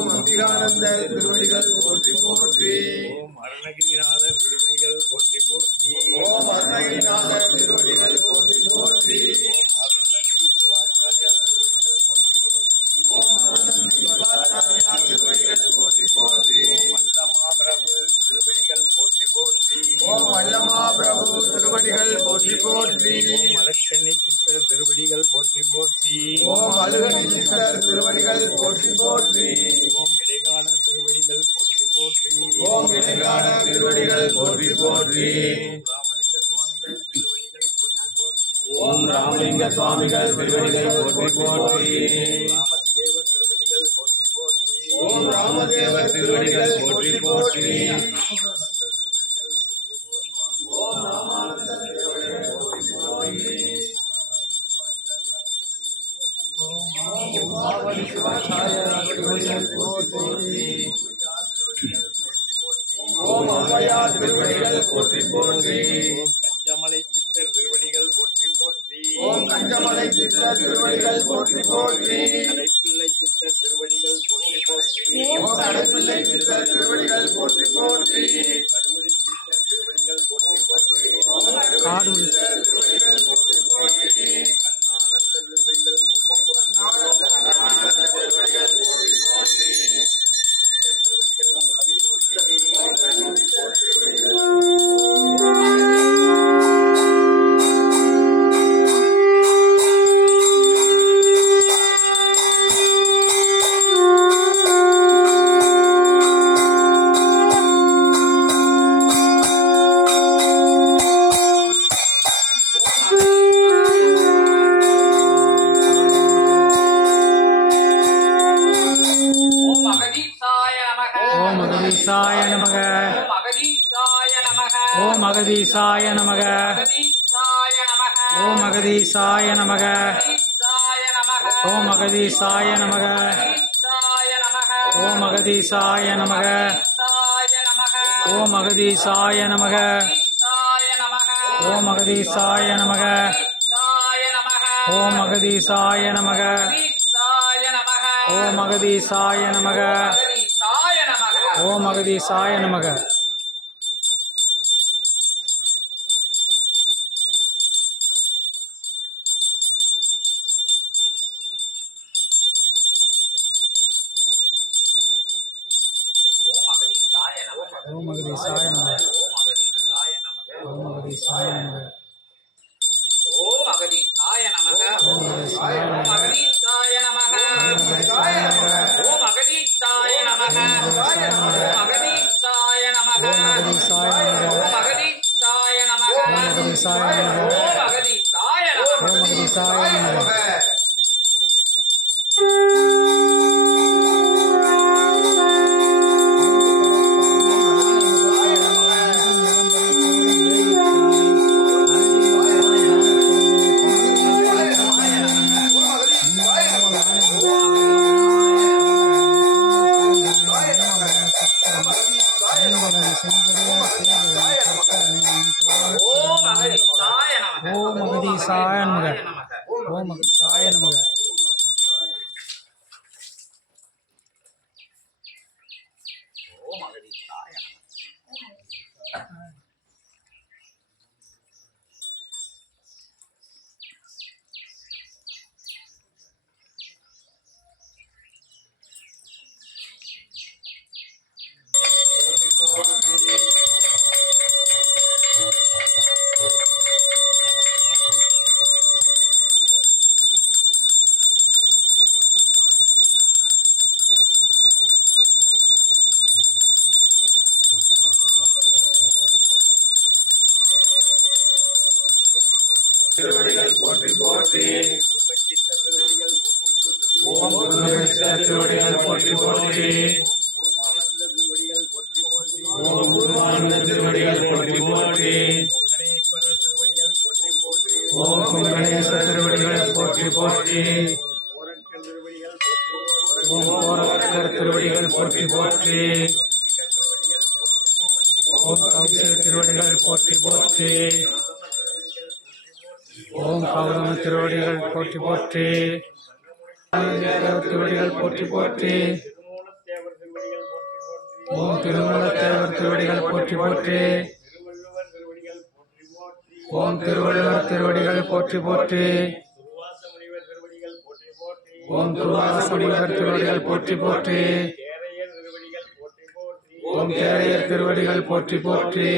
ஓம் அம்பிகானந்த திருவடிகள் போற்றி போற்றி. ஓம் அருணகிரிநாதர் திருவடிகள் போற்றி போற்றி. ஓம் அருணகிரிநாத திருவடிகள் போற்றி போற்றி. ஓம் அருணகிரி சிவாச்சாரியா திருவடிகள் போற்றி போற்றி. ஓம் அருணகிரி சிவாச்சாரியா திருவடிகள் போற்றி போற்றி. ஓம் அல்லமா பிரபு திருவடிகள் போற்றி போற்றி. ஓம் வல்லமா பிரபு திருவடிகள் போற்றி போற்றி. ஓம் மலக்கண்ணி சித்தர் திருவடிகள் போற்றி போற்றி. ஓம் அழுகணி சித்தர் திருவடிகள் போற்றி போற்றி. ஓம் இடைக்கால திருவடிகள் போற்றி போற்றி. ஓம் இடைக்கான திருவடிகள் போற்றி போற்றி. ஓம் ராமலிங்க சுவாமிகள் திருவடிகள் போற்றி போற்றி. ஓம் ராமலிங்க சுவாமிகள் திருவடிகள் போற்றி போற்றி. ஓம் ஓம் அவ்வையார் திருவடிகள் போற்றி போற்றி ஓம் கஞ்சமலை சித்தர் திருவடிகள் போற்றி போற்றி. ஓம் கஞ்சமலை சித்தர் திருவடிகள் போற்றி போற்றி கலைப்பிள்ளை சித்தர் திருவடிகள் போற்றி போற்றி ஓம் கடைப்பிள்ளை சித்தர் திருவடிகள் போற்றி போற்றி கருவடி சித்தர் திருவடிகள் போற்றி போற்றி அகதீசாய நமக ஓம் அகதீசாய நமக ஓம் அகதீசாய நமக ஓம் அகதீசாய நமக ஓம் அகதீசாய நமக ஓம் அகதீசாய நமக ஓம் அகதீசாய நமக ஓம் அகதீசாய நமக ஓம் அகதீசாய நமக ஓம் அகதீசாய நமக. ஓம் அகதீசாய நமக. ஓம் அகதீசாய நமக. ஓம் அகதீசாய நமக. ஓம் அகதீசாய நமக. ஓம் அகதீசாய நமக. ஓம் அகதீசாய நமக. 答应了我呗 ஓம் அகதீசாய நமக திருவடிகள் போற்றி போற்றி. ஓம் திருவடிகள் போற்றி போற்றி. ஓம் குருவானந்த திருவடிகள் போற்றி போற்றி. ஓம் கணேஸ்வர திருவடிகள் போற்றி போற்றி ஓம் ஓரக்கர் போற்றி போற்றி. ஓம் பௌர்ணம திருவடிகள் போற்றி போற்றி. திருவடிகள் போற்றி போற்றி. ஓம் திருமலத்தேவர் திருவடிகள் போற்றி போற்றி திருவடிகள் போற்றி போற்றி. ஓம் திருவள்ளுவர் திருவடிகள் போற்றி போற்றி. ஓம் துர்வாச முனிவர் திருவடிகள் போற்றி போற்றி. ஓம் கேரையர் திருவடிகள் போற்றி போற்றி.